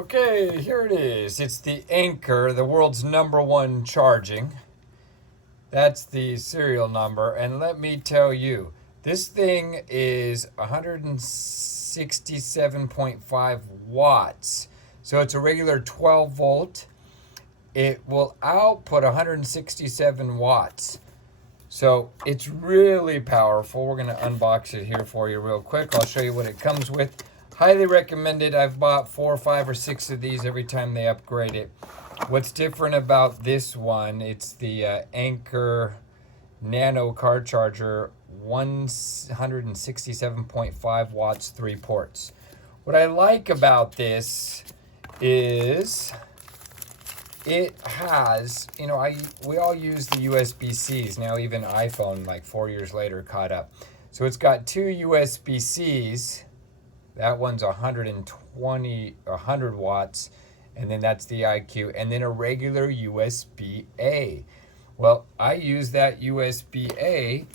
Okay, here it is. It's the Anker, the world's #1 charging. That's the serial number. And let me tell you, this thing is 167.5 watts. So it's a regular 12 volt. It will output 167 watts. So it's really powerful. We're going to unbox it here for you real quick. I'll show you what it comes with. Highly recommended. I've bought 4, 5, or 6 of these every time they upgrade it. What's different about this one, it's the Anker Nano car charger, 167.5 watts, 3 ports. What I like about this is it has, we all use the USB-Cs. Now even iPhone, like 4 years later, caught up. So it's got 2 USB-Cs. That one's 100 watts. And then that's the IQ. And then a regular USB-A. Well, I use that USB-A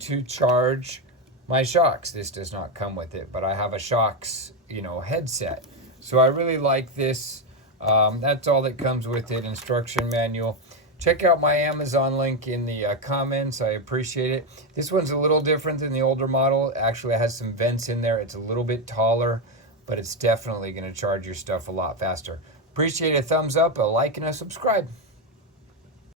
to charge my Shocks. This does not come with it, but I have a Shocks, headset. So I really like this. That's all that comes with it. Instruction manual. Check out my Amazon link in the comments. I appreciate it. This one's a little different than the older model. Actually, it has some vents in there. It's a little bit taller, but it's definitely going to charge your stuff a lot faster. Appreciate a thumbs up, a like, and a subscribe.